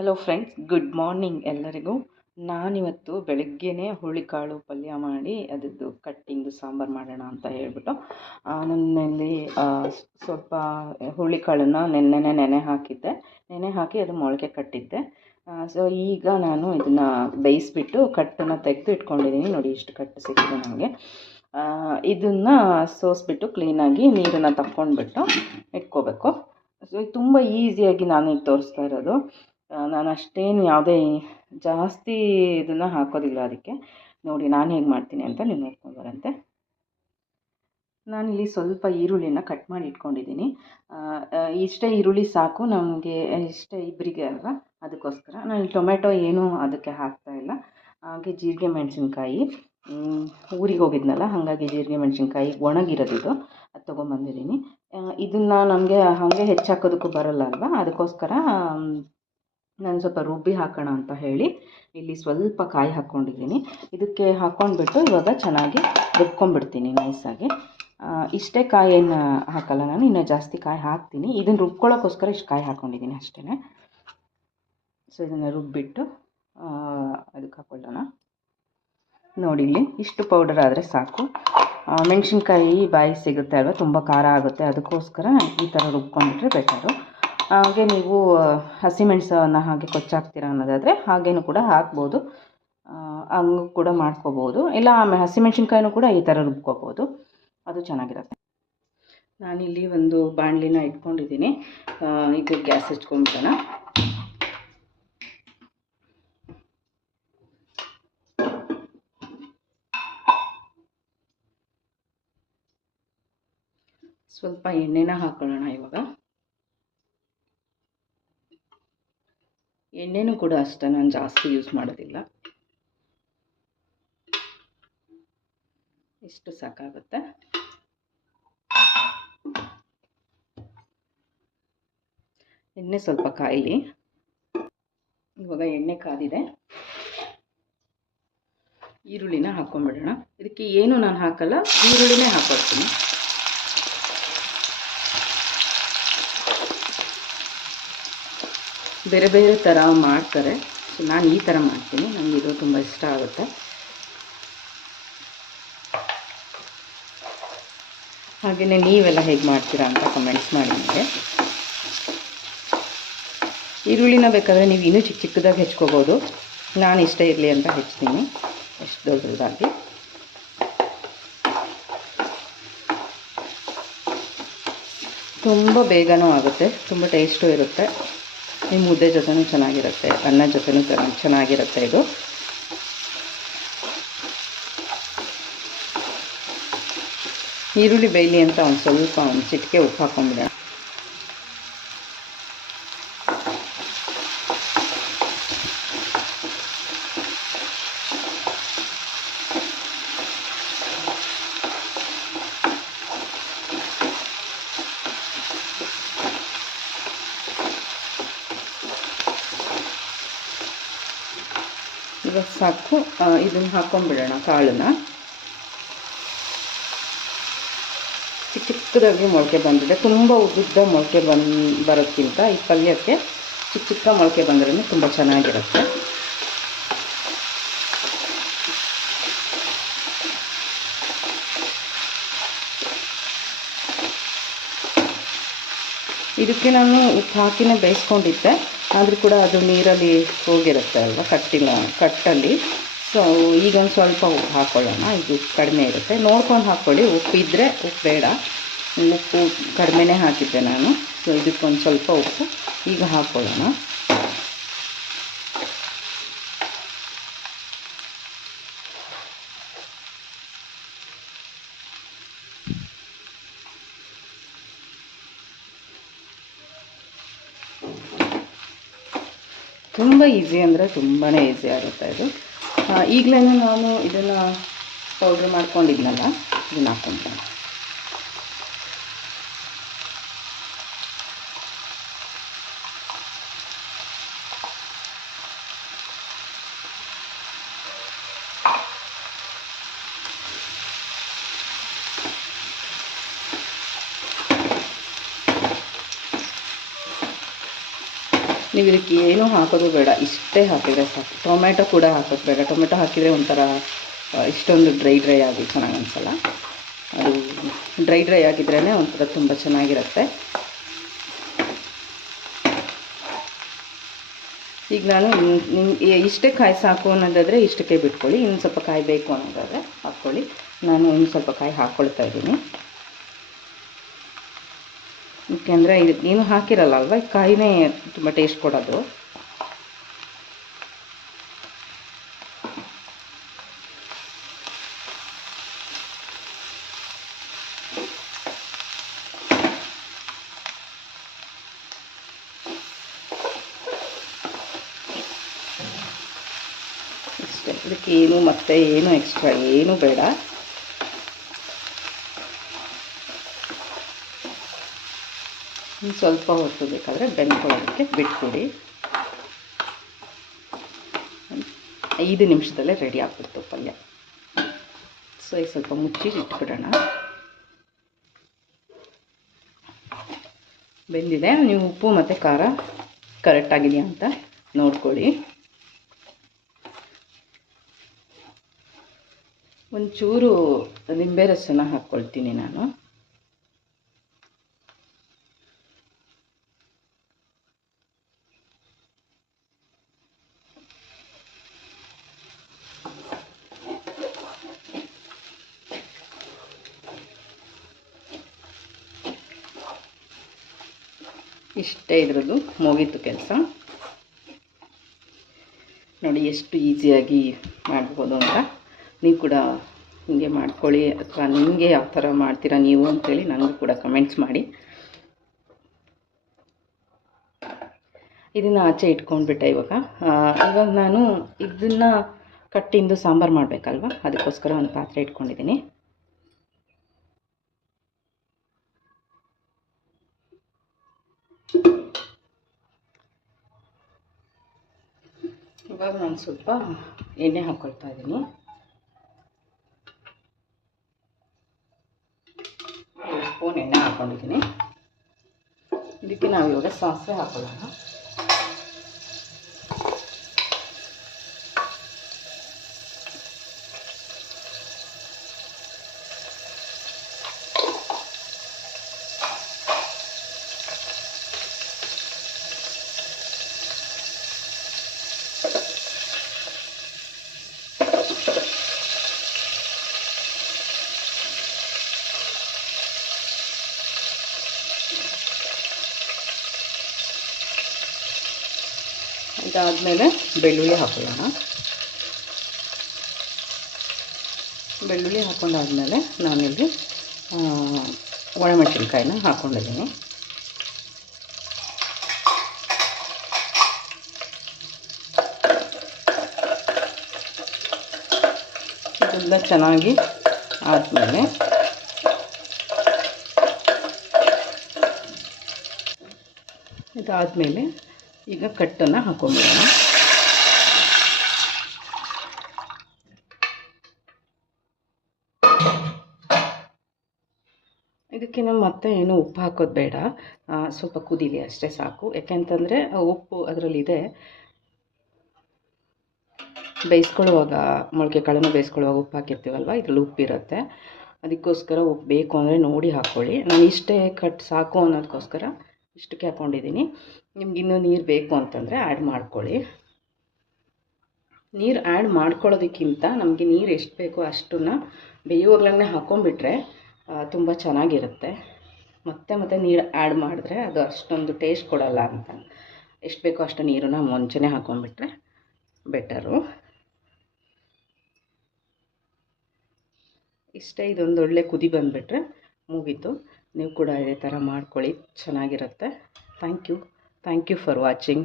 Hello friends, good morning ಎಲ್ಲರಿಗೂ. ನಾನಿವತ್ತು ಬೆಳಗ್ಗೆನೇ ಹುರುಳಿಕಾಳು ಪಲ್ಯ ಮಾಡಿ ಅದರದ್ದು ಕಟ್ಟಿಂಗು ಸಾಂಬಾರು ಮಾಡೋಣ ಅಂತ ಹೇಳ್ಬಿಟ್ಟು ನನ್ನಲ್ಲಿ ಸ್ವಲ್ಪ ಹುರುಳಿಕಾಳನ್ನು ನೆನೆ ಹಾಕಿದ್ದೆ. ನೆನೆ ಹಾಕಿ ಅದು ಮೊಳಕೆ ಕಟ್ಟಿದ್ದೆ. ಸೊ ಈಗ ನಾನು ಇದನ್ನು ಬೇಯಿಸ್ಬಿಟ್ಟು ಕಟ್ಟನ್ನು ತೆಗೆದು ಇಟ್ಕೊಂಡಿದ್ದೀನಿ. ನೋಡಿ, ಇಷ್ಟು ಕಟ್ಟು ಸಿಕ್ಕಿದೆ ನನಗೆ. ಇದನ್ನು ಸೋಸಿಬಿಟ್ಟು ಕ್ಲೀನಾಗಿ ನೀರನ್ನು ತಕ್ಕೊಂಡ್ಬಿಟ್ಟು ಇಟ್ಕೋಬೇಕು. ಸೊ ಇದು ತುಂಬ ಈಸಿಯಾಗಿ ನಾನೀಗ ತೋರಿಸ್ತಾ ಇರೋದು. ನಾನು ಅಷ್ಟೇನು ಯಾವುದೇ ಜಾಸ್ತಿ ಇದನ್ನು ಹಾಕೋದಿಲ್ಲ ಅದಕ್ಕೆ. ನೋಡಿ ನಾನು ಹೇಗೆ ಮಾಡ್ತೀನಿ ಅಂತ ನೀವು ನೋಡ್ಕೊಂಬರಂತೆ. ನಾನಿಲ್ಲಿ ಸ್ವಲ್ಪ ಈರುಳ್ಳಿನ ಕಟ್ ಮಾಡಿ ಇಟ್ಕೊಂಡಿದ್ದೀನಿ. ಇಷ್ಟೇ ಈರುಳ್ಳಿ ಸಾಕು ನಮಗೆ, ಇಷ್ಟೇ ಇಬ್ಬರಿಗೆ ಅಲ್ವಾ, ಅದಕ್ಕೋಸ್ಕರ ನಾನು ಟೊಮೆಟೊ ಏನೂ ಅದಕ್ಕೆ ಹಾಕ್ತಾಯಿಲ್ಲ. ಹಾಗೆ ಜೀರಿಗೆ ಮೆಣಸಿನ್ಕಾಯಿ, ಊರಿಗೆ ಹೋಗಿದ್ನಲ್ಲ, ಹಾಗಾಗಿ ಜೀರಿಗೆ ಮೆಣಸಿನ್ಕಾಯಿ ಒಣಗಿರೋದಿದು ಅದು ತೊಗೊಂಬಂದಿದ್ದೀನಿ. ಇದನ್ನು ನನಗೆ ಹಾಗೆ ಹೆಚ್ಚಾಕೋದಕ್ಕೂ ಬರಲ್ಲ ಅಲ್ವಾ, ಅದಕ್ಕೋಸ್ಕರ ನಾನು ಸ್ವಲ್ಪ ರುಬ್ಬಿ ಹಾಕೋಣ ಅಂತ ಹೇಳಿ ಇಲ್ಲಿ ಸ್ವಲ್ಪ ಕಾಯಿ ಹಾಕ್ಕೊಂಡಿದ್ದೀನಿ. ಇದಕ್ಕೆ ಹಾಕ್ಕೊಂಡ್ಬಿಟ್ಟು ಇವಾಗ ಚೆನ್ನಾಗಿ ರುಬ್ಕೊಂಡ್ಬಿಡ್ತೀನಿ ನೈಸಾಗಿ. ಇಷ್ಟೇ ಕಾಯನ್ನು ಹಾಕಲ್ಲ ನಾನು, ಇನ್ನೂ ಜಾಸ್ತಿ ಕಾಯಿ ಹಾಕ್ತೀನಿ. ಇದನ್ನು ರುಬ್ಕೊಳ್ಳೋಕ್ಕೋಸ್ಕರ ಇಷ್ಟು ಕಾಯಿ ಹಾಕ್ಕೊಂಡಿದ್ದೀನಿ ಅಷ್ಟೇ. ಸೊ ಇದನ್ನು ರುಬ್ಬಿಟ್ಟು ಅದಕ್ಕೆ ಹಾಕ್ಕೊಳ್ಳೋಣ. ನೋಡಿ, ಇಲ್ಲಿ ಇಷ್ಟು ಪೌಡರ್ ಆದರೆ ಸಾಕು. ಮೆಣಸಿನ್ಕಾಯಿ ಬಾಯಿ ಸಿಗುತ್ತೆ ಅಲ್ವಾ, ತುಂಬ ಖಾರ ಆಗುತ್ತೆ, ಅದಕ್ಕೋಸ್ಕರ ಈ ಥರ ರುಬ್ಕೊಂಡ್ಬಿಟ್ರೆ ಬೆಟರು. ಹಾಗೆ ನೀವು ಹಸಿಮೆಣಸನ್ನು ಹಾಗೆ ಕೊಚ್ಚಾಕ್ತೀರ ಅನ್ನೋದಾದರೆ ಹಾಗೇನೂ ಕೂಡ ಹಾಕ್ಬೋದು, ಹಂಗೂ ಕೂಡ ಮಾಡ್ಕೋಬೋದು. ಇಲ್ಲ ಹಸಿಮೆಣ್ಸಿನ್ಕಾಯಿನೂ ಕೂಡ ಈ ಥರ ರುಬ್ಕೋಬೋದು, ಅದು ಚೆನ್ನಾಗಿರುತ್ತೆ. ನಾನಿಲ್ಲಿ ಒಂದು ಬಾಣಲಿನ ಇಟ್ಕೊಂಡಿದ್ದೀನಿ. ಇದು ಗ್ಯಾಸ್ ಹಚ್ಕೊಂಡ್ಬಿಡೋಣ. ಸ್ವಲ್ಪ ಎಣ್ಣೆನ ಹಾಕೊಳ್ಳೋಣ ಇವಾಗ. ಎಣ್ಣೆನೂ ಕೂಡ ಅಷ್ಟೇ, ನಾನು ಜಾಸ್ತಿ ಯೂಸ್ ಮಾಡೋದಿಲ್ಲ, ಇಷ್ಟು ಸಾಕಾಗುತ್ತೆ. ಎಣ್ಣೆ ಸ್ವಲ್ಪ ಕಾಯಲಿ. ಇವಾಗ ಎಣ್ಣೆ ಕಾದಿದೆ, ಈರುಳ್ಳಿನ ಹಾಕ್ಕೊಂಡ್ಬಿಡೋಣ. ಇದಕ್ಕೆ ಏನು ನಾನು ಹಾಕಲ್ಲ, ಈರುಳ್ಳಿನೇ ಹಾಕ್ಕೊಡ್ತೀನಿ. ಬೇರೆ ಬೇರೆ ಥರ ಮಾಡ್ತಾರೆ, ಸೊ ನಾನು ಈ ಥರ ಮಾಡ್ತೀನಿ, ನನಗೆ ಇದು ತುಂಬ ಇಷ್ಟ ಆಗುತ್ತೆ. ಹಾಗೆಯೇ ನೀವೆಲ್ಲ ಹೇಗೆ ಮಾಡ್ತೀರಾ ಅಂತ ಕಮೆಂಟ್ಸ್ ಮಾಡಿ ನನಗೆ. ಈರುಳ್ಳಿನ ಬೇಕಾದರೆ ನೀವು ಇನ್ನೂ ಚಿಕ್ಕ ಚಿಕ್ಕದಾಗಿ ಹೆಚ್ಕೋಬೋದು, ನಾನು ಇಷ್ಟ ಇರಲಿ ಅಂತ ಹೆಚ್ಚ್ತೀನಿ ಎಷ್ಟು ದೊಡ್ಡದಾಗಿ. ತುಂಬ ಬೇಗನೂ ಆಗುತ್ತೆ, ತುಂಬ ಟೇಸ್ಟು ಇರುತ್ತೆ. ನಿಮ್ಮ ಮುದ್ದೆ ಜೊತೆನೂ ಚೆನ್ನಾಗಿರುತ್ತೆ, ಅನ್ನ ಜೊತೆನೂ ಚೆನ್ನಾಗಿರುತ್ತೆ ಇದು. ಈರುಳ್ಳಿ ಬೇಯಲಿ ಅಂತ ಒಂದು ಚಿಟಿಕೆ ಉಪ್ಪು ಹಾಕ್ಕೊಂಡ್ಬಿಡೋಣ. ಇವಾಗ ಸಾಕು, ಇದನ್ನು ಹಾಕ್ಕೊಂಡ್ಬಿಡೋಣ ಕಾಳನ್ನ. ಚಿಕ್ಕ ಚಿಕ್ಕದಾಗಿ ಮೊಳಕೆ ಬಂದಿದೆ, ತುಂಬ ಉದ್ದುದ್ದ ಮೊಳಕೆ ಬರೋಕ್ಕಿಂತ ಈ ಪಲ್ಯಕ್ಕೆ ಚಿಕ್ಕ ಚಿಕ್ಕ ಮೊಳಕೆ ಬಂದ್ರೇ ತುಂಬ ಚೆನ್ನಾಗಿರುತ್ತೆ. ಇದಕ್ಕೆ ನಾನು ಉಪ್ಪು ಹಾಕಿನೇ ಬೇಯಿಸ್ಕೊಂಡಿದ್ದೆ, ಆದರೂ ಕೂಡ ಅದು ನೀರಲ್ಲಿ ಹೋಗಿರುತ್ತೆ ಅಲ್ವ, ಕಟ್ಟಲ್ಲಿ. ಸೊ ಈಗ ಒಂದು ಸ್ವಲ್ಪ ಉಪ್ಪು ಹಾಕ್ಕೊಳ್ಳೋಣ. ಇದು ಕಡಿಮೆ ಇರುತ್ತೆ, ನೋಡ್ಕೊಂಡು ಹಾಕ್ಕೊಳ್ಳಿ. ಉಪ್ಪು ಇದ್ದರೆ, ಉಪ್ಪು ಬೇಡ, ಉಪ್ಪು ಕಡಿಮೆನೇ ಹಾಕಿದ್ದೆ ನಾನು. ಸೊ ಇದಕ್ಕೊಂದು ಸ್ವಲ್ಪ ಉಪ್ಪು ಈಗ ಹಾಕ್ಕೊಳ್ಳೋಣ. ತುಂಬ ಈಸಿ ಅಂದರೆ ತುಂಬಾ ಈಸಿ ಆಗುತ್ತೆ ಇದು. ಈಗಲೇ ನಾನು ಇದನ್ನು ಪೌಡ್ರ್ ಮಾಡ್ಕೊಂಡಿದ್ನಲ್ಲ, ಇದನ್ನು ಹಾಕ್ಕೊಂಡ್ರೆ ನೀವು ಇದಕ್ಕೆ ಏನೂ ಹಾಕೋದು ಬೇಡ, ಇಷ್ಟೇ ಹಾಕಿದರೆ ಸಾಕು. ಟೊಮೆಟೊ ಕೂಡ ಹಾಕೋದು ಬೇಡ. ಟೊಮೆಟೊ ಹಾಕಿದರೆ ಒಂಥರ ಇಷ್ಟೊಂದು ಡ್ರೈ ಆಗಿ ಚೆನ್ನಾಗಿ ಅನಿಸಲ್ಲ. ಅದು ಡ್ರೈ ಆಗಿದ್ರೇ ಒಂಥರ ತುಂಬ ಚೆನ್ನಾಗಿರುತ್ತೆ. ಈಗ ನಾನು ನಿಮ್ಗೆ ಇಷ್ಟೇ ಕಾಯಿ ಸಾಕು ಅನ್ನೋದಾದರೆ ಇಷ್ಟಕ್ಕೆ ಬಿಟ್ಕೊಳ್ಳಿ. ಇನ್ನು ಸ್ವಲ್ಪ ಕಾಯಿ ಬೇಕು ಅನ್ನೋದಾದರೆ ಹಾಕ್ಕೊಳ್ಳಿ. ನಾನು ಇನ್ನು ಸ್ವಲ್ಪ ಕಾಯಿ ಹಾಕ್ಕೊಳ್ತಾ ಇದ್ದೀನಿ. ಏಕೆಂದರೆ ಇದಕ್ಕೆ ನೀನು ಹಾಕಿರಲ್ಲ ಅಲ್ವ, ಕಾಯಿನೇ ತುಂಬ ಟೇಸ್ಟ್ ಕೊಡೋದು. ಇಷ್ಟೇ, ಇದಕ್ಕೆ ಏನು ಮತ್ತೆ ಏನು ಎಕ್ಸ್ಟ್ರಾ ಏನೂ ಬೇಡ. ಸ್ವಲ್ಪ ಹೊತ್ತು ಬೇಕಾದರೆ ಬೆಂದ್ಕೊಳ್ಳೋದಕ್ಕೆ ಬಿಟ್ಕೊಡಿ. 5 ನಿಮಿಷದಲ್ಲೇ ರೆಡಿ ಆಗ್ಬಿಡ್ತು ಪಲ್ಯ. ಸೊ ಈಗ ಸ್ವಲ್ಪ ಮುಚ್ಚಿ ಇಟ್ಬಿಡೋಣ. ಬೆಂದಿದೆ. ನೀವು ಉಪ್ಪು ಮತ್ತು ಖಾರ ಕರೆಕ್ಟಾಗಿದೆಯಾ ಅಂತ ನೋಡ್ಕೊಳ್ಳಿ. ಒಂಚೂರು ನಿಂಬೆ ರಸನ ಹಾಕ್ಕೊಳ್ತೀನಿ ನಾನು. ಇಷ್ಟೇ, ಇದ್ರದ್ದು ಮುಗೀತು ಕೆಲಸ. ನೋಡಿ ಎಷ್ಟು ಈಸಿಯಾಗಿ ಮಾಡ್ಬೋದು ಅಂತ. ನೀವು ಕೂಡ ಹೀಗೆ ಮಾಡ್ಕೊಳ್ಳಿ, ಅಥವಾ ನಿಮಗೆ ಯಾವ ಥರ ಮಾಡ್ತೀರಾ ನೀವು ಅಂತೇಳಿ ನನಗೂ ಕೂಡ ಕಮೆಂಟ್ಸ್ ಮಾಡಿ. ಇದನ್ನು ಆಚೆ ಇಟ್ಕೊಂಡ್ಬಿಟ್ಟೆ. ಇವಾಗ ನಾನು ಇದನ್ನು ಕಟ್ಟಿಂದು ಸಾಂಬಾರು ಮಾಡಬೇಕಲ್ವ, ಅದಕ್ಕೋಸ್ಕರ ಒಂದು ಪಾತ್ರೆ ಇಟ್ಕೊಂಡಿದ್ದೀನಿ. ಇವಾಗ ನಾನು ಸ್ವಲ್ಪ ಎಣ್ಣೆ ಹಾಕ್ಕೊಳ್ತಾ ಇದ್ದೀನಿ. 2 ಸ್ಪೂನ್ ಎಣ್ಣೆ ಹಾಕ್ಕೊಂಡಿದ್ದೀನಿ. ಇದಕ್ಕೆ ನಾವು ಇವಾಗ ಸಾಸಿವೆ ಹಾಕೊಳ್ಳೋಣ. ಇದಾದಮೇಲೆ ಬೆಳ್ಳುಳ್ಳಿ ಹಾಕೊಳ್ಳೋಣ. ಬೆಳ್ಳುಳ್ಳಿ ಹಾಕೊಂಡಾದ್ಮೇಲೆ ನಾನಿಲ್ಲಿ ಒಣಮೆಣಸಿನ್ಕಾಯಿನ ಹಾಕ್ಕೊಂಡಿದ್ದೀನಿ. ಇದೆಲ್ಲ ಚೆನ್ನಾಗಿ ಆದಮೇಲೆ ಇದಾದಮೇಲೆ ಈಗ ಕಟ್ಟನ್ನು ಹಾಕೊಂಡ್ಬಿಡೋಣ. ಇದಕ್ಕೆ ನಾವು ಮತ್ತೆ ಏನು ಉಪ್ಪು ಹಾಕೋದು ಬೇಡ, ಸ್ವಲ್ಪ ಕುದೀಲಿ ಅಷ್ಟೇ ಸಾಕು. ಯಾಕೆಂತಂದರೆ ಉಪ್ಪು ಅದರಲ್ಲಿದೆ. ಬೇಯಿಸ್ಕೊಳ್ಳುವಾಗ ಮೊಳಕೆ ಕಾಳನ್ನು ಬೇಯಿಸ್ಕೊಳ್ಳುವಾಗ ಉಪ್ಪು ಹಾಕಿರ್ತೀವಲ್ವ, ಇದರಲ್ಲಿ ಉಪ್ಪಿರುತ್ತೆ. ಅದಕ್ಕೋಸ್ಕರ ಉಪ್ಪು ಬೇಕು ಅಂದರೆ ನೋಡಿ ಹಾಕ್ಕೊಳ್ಳಿ. ನಾನು ಇಷ್ಟೇ ಸಾಕು ಅನ್ನೋದಕ್ಕೋಸ್ಕರ ಇಷ್ಟಕ್ಕೆ ಹಾಕ್ಕೊಂಡಿದ್ದೀನಿ. ನಿಮ್ಗೆ ಇನ್ನೂ ನೀರು ಬೇಕು ಅಂತಂದರೆ ಆ್ಯಡ್ ಮಾಡ್ಕೊಳ್ಳಿ. ನೀರು ಆ್ಯಡ್ ಮಾಡ್ಕೊಳ್ಳೋದಕ್ಕಿಂತ ನಮಗೆ ನೀರು ಎಷ್ಟು ಬೇಕೋ ಅಷ್ಟನ್ನು ಬೇಯುವಾಗಲೇ ಹಾಕ್ಕೊಂಡ್ಬಿಟ್ರೆ ತುಂಬ ಚೆನ್ನಾಗಿರುತ್ತೆ. ಮತ್ತೆ ನೀರು ಆ್ಯಡ್ ಮಾಡಿದ್ರೆ ಅದು ಅಷ್ಟೊಂದು ಟೇಸ್ಟ್ ಕೊಡೋಲ್ಲ ಅಂತ. ಎಷ್ಟು ಬೇಕೋ ಅಷ್ಟು ನೀರನ್ನು ಮುಂಚೆನೇ ಹಾಕ್ಕೊಂಡ್ಬಿಟ್ರೆ ಬೆಟರು. ಇಷ್ಟೇ, ಇದೊಂದು ಒಳ್ಳೆ ಕುದಿ ಬಂದುಬಿಟ್ರೆ ಮುಗೀತು. ನೀವು ಕೂಡ ಇದೇ ಥರ ಮಾಡ್ಕೊಳ್ಳಿ, ಚೆನ್ನಾಗಿರುತ್ತೆ. Thank you for watching.